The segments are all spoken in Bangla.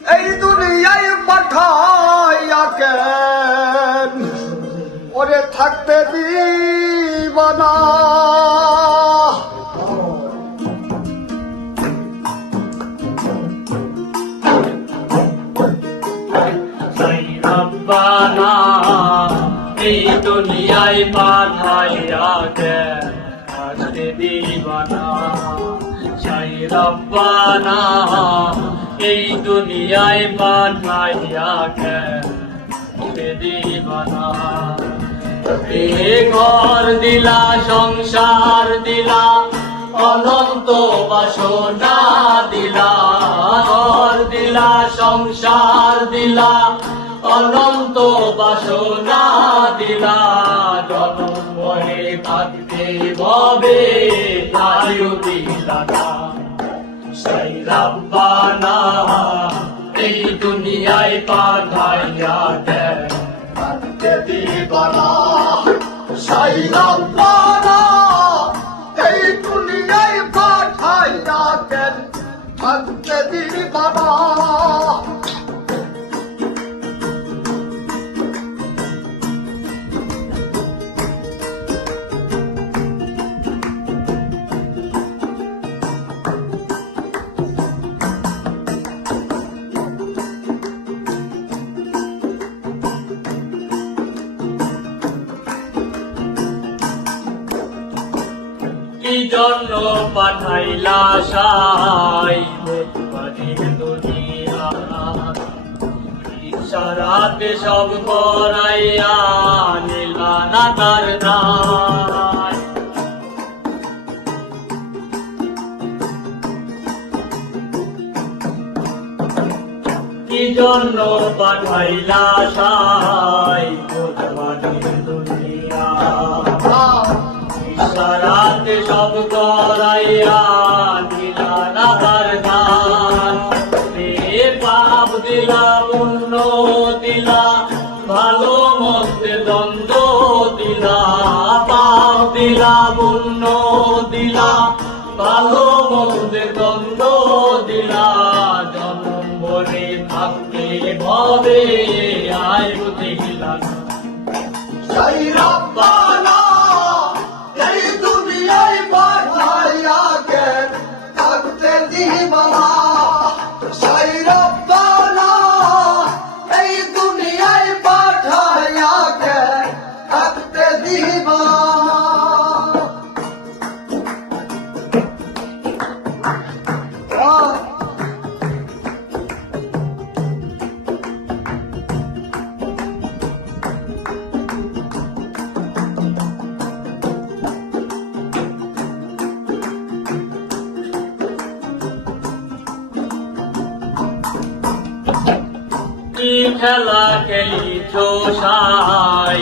এই দুনিয়ায় পাঠাইয়া কেন ওরে থাকতে দিবানা। রব্বানা এই দুনিয়ায় পাঠাইয়া কেন থাকতে দিবানা। সাই রব্বানা এই দুনিয়ায় পাঠাইয়া কেন থাকতে দিবানা। এ ঘর দিলা সংসার দিলা অনন্ত বাসনা দিলা। ঘর দিলা সংসার দিলা অনন্ত বাসনা দিলা। জনম মরে থাকতে ভবে আয়ু দিলা না। সাই রব্বানা এই দুনিয়ায় পাঠাইয়া কেন থাকতে দিবানা। সাই রব্বানা এই দুনিয়ায় পাঠাইয়া কেন থাকতে দিবানা। কি জন্য পাঠাইলা সাই দুনিয়া। ইশারাতে সব করাইয়া নিলা না তার দায়। কি জন্য পাঠাইলা সাই দুনিয়া। ইশারাতে সব করাইয়া দিলা না তার দান। এ পাপ দিলা পুণ্য দিলা ভালো মন্দের দ্বন্দ্ব দিলা। পাপ দিলা পুণ্য দিলা ভালো মন্দের দ্বন্দ্ব দিলা। জনম ভরে থাকতে ভবে আয়ু দিলা না। সাই রব্বানা এই দুনিয়ায় পাঠাইয়া কেন থাকতে দিবানা। সাই রব্বানা এই দুনিয়ায় পাঠাইয়া কেন থাকতে দিবানা। কি খেলা খেলিছ সাই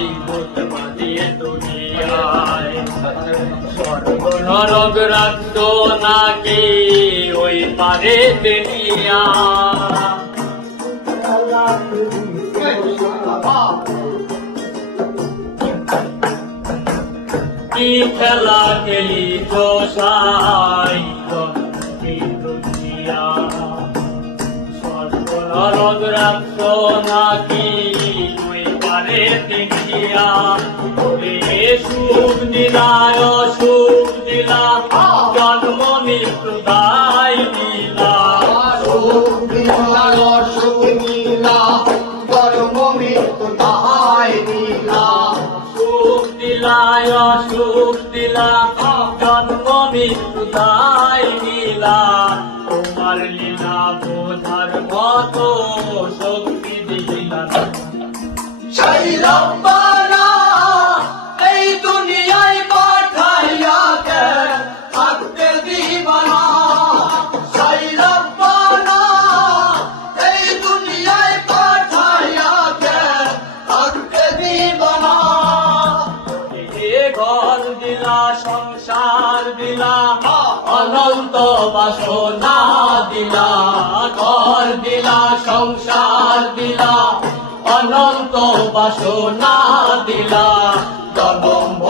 দিয়ে দুনিয়ায়। স্বর্গ নরক রাখত নাকি ওই পারে দেনিয়া। কি খেলা খেলিছ সাই দুনিয়া। নরক রাখত নাকি ওই পারে দেখিয়া। সুখ দিলা অসুখ দিলা জন্ম মৃত্যু দায় দিলা। সুখ দিলা অসুখ দিলা জন্ম মৃত্যু দায় দিলা। সুখ দিলা অসুখ দিলা জন্ম মৃত্যু দায় দিলা। তোমার লীলা বোঝার মতো শক্তি দিলা না। সাই রব্বানা এই দুনিয়ায় পাঠাইয়া কেন থাকতে দিবানা। সাই রব্বানা এই দুনিয়ায় পাঠাইয়া কেন থাকতে দিবানা। এ ঘর দিলা সংসার দিলা অনন্ত বাসনা দিলা। ঘর দিলা সংসার দিলা অনন্ত বাসনা দিলা। জনম